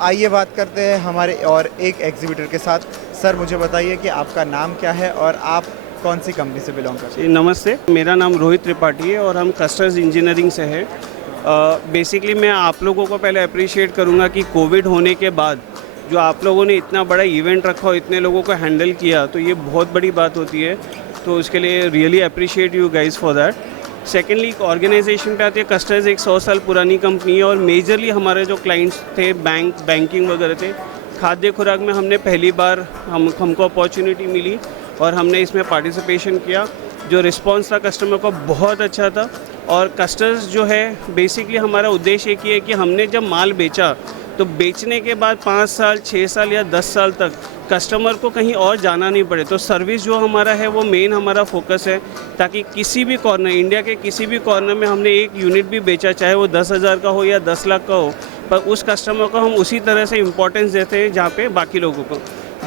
आइए बात करते हैं हमारे और एक एग्जीबिटर के साथ। सर मुझे बताइए कि आपका नाम क्या है और आप कौन सी कंपनी से बिलोंग करते हैं? नमस्ते, मेरा नाम रोहित त्रिपाठी है और हम कस्टर्स इंजीनियरिंग से है। बेसिकली मैं आप लोगों को पहले अप्रिशिएट करूँगा कि कोविड होने के बाद जो आप लोगों ने इतना बड़ा इवेंट रखा और इतने लोगों को हैंडल किया, तो ये बहुत बड़ी बात होती है। तो उसके लिए really appreciate you guys for that. Secondly, organisation पे आती है। कस्टर्स एक 100 साल पुरानी कंपनी है और मेजरली हमारे जो क्लाइंट्स थे बैंकिंग वगैरह थे। खाद्य खुराक में हमने पहली बार हमको अपॉर्चुनिटी मिली और हमने इसमें पार्टिसिपेशन किया। जो रिस्पांस था कस्टमर का बहुत अच्छा था। और कस्टर्स जो है बेसिकली हमारा उद्देश्य एक ही है कि हमने जब माल बेचा तो बेचने के बाद 5 साल 6 साल या 10 साल तक कस्टमर को कहीं और जाना नहीं पड़े। तो सर्विस जो हमारा है वो मेन हमारा फोकस है, ताकि किसी भी कॉर्नर, इंडिया के किसी भी कॉर्नर में हमने एक यूनिट भी बेचा, चाहे वो 10,000 का हो या 10 लाख का हो, पर उस कस्टमर को हम उसी तरह से इम्पोर्टेंस देते हैं जहाँ पे बाकी लोगों को।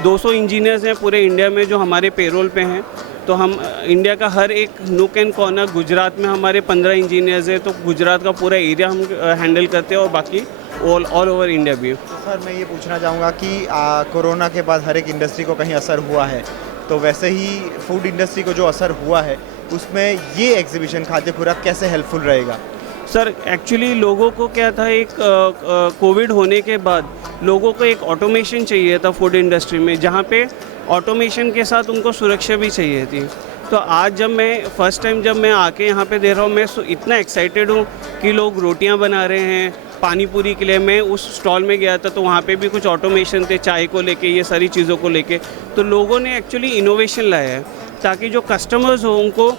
200 इंजीनियर्स हैं पूरे इंडिया में जो हमारे पेरोल पे हैं। तो हम इंडिया का हर एक नूक एंड कॉर्नर, गुजरात में हमारे 15 इंजीनियर्स हैं, तो गुजरात का पूरा एरिया हम हैंडल करते हैं और बाकी ऑल ओवर इंडिया भी। तो सर मैं ये पूछना चाहूँगा कि कोरोना के बाद हर एक इंडस्ट्री को कहीं असर हुआ है, तो वैसे ही फूड इंडस्ट्री को जो असर हुआ है उसमें ये एग्जीबिशन खाद्य खुराक कैसे हेल्पफुल रहेगा? सर एक्चुअली लोगों को क्या था, एक कोविड होने के बाद लोगों को एक ऑटोमेशन चाहिए था फूड इंडस्ट्री में, जहाँ पे ऑटोमेशन के साथ उनको सुरक्षा भी चाहिए थी। तो आज जब मैं फर्स्ट टाइम जब मैं आके यहाँ पे दे रहा हूँ, मैं इतना एक्साइटेड हूँ कि लोग रोटियाँ बना रहे हैं। पानी पूरी के लिए मैं उस स्टॉल में गया था तो वहाँ पे भी कुछ ऑटोमेशन थे, चाय को लेके, ये सारी चीज़ों को लेके। तो लोगों ने एक्चुअली इनोवेशन लाया है ताकि जो कस्टमर्स हो उनको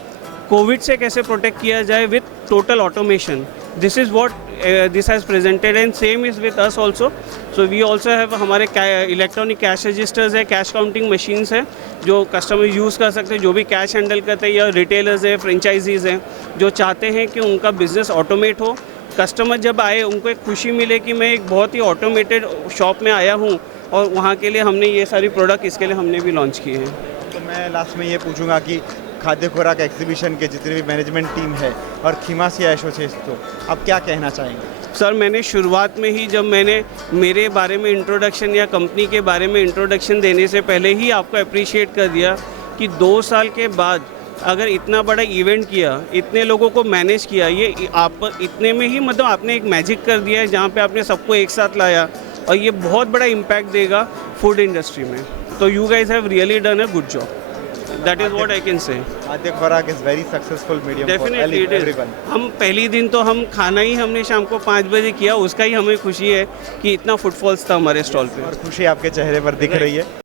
कोविड से कैसे प्रोटेक्ट किया जाए with total automation. This is what this has presented and same is with us also. So we also have हमारे इलेक्ट्रॉनिक कैश रजिस्टर्स है, कैश काउंटिंग मशीन्स है जो कस्टमर यूज़ कर सकते हैं, जो भी कैश हैंडल करते हैं, या रिटेलर्स हैं, फ्रेंचाइजीज़ हैं जो चाहते हैं कि उनका बिज़नेस ऑटोमेट हो। कस्टमर जब आए उनको एक खुशी मिले कि मैं एक बहुत ही ऑटोमेटेड शॉप में आया हूँ, और वहाँ के लिए हमने ये सारी प्रोडक्ट इसके लिए हमने भी लॉन्च किए हैं। तो मैं लास्ट में ये पूछूंगा कि खाद्य खुराक एग्जीबिशन के जितनी भी मैनेजमेंट टीम है और खीमासिया एसोसिएशन, तो आप क्या कहना चाहेंगे? सर मैंने शुरुआत में ही, जब मैंने मेरे बारे में इंट्रोडक्शन या कंपनी के बारे में इंट्रोडक्शन देने से पहले ही आपको अप्रिशिएट कर दिया कि 2 साल के बाद अगर इतना बड़ा इवेंट किया, इतने लोगों को मैनेज किया, ये आप इतने में ही मतलब आपने एक मैजिक कर दिया है जहाँ पे आपने सबको एक साथ लाया, और ये बहुत बड़ा इम्पैक्ट देगा फूड इंडस्ट्री में। तो you guys have really done a good job, that is what I can say. खाद्य खुराक is very successful medium for definitely it is. हम पहली दिन तो हम खाना ही हमने शाम को 5 बजे किया, उसका ही हमें खुशी है कि इतना फुटफॉल्स था हमारे स्टॉल पे, और खुशी आपके चेहरे पर दिख रही है।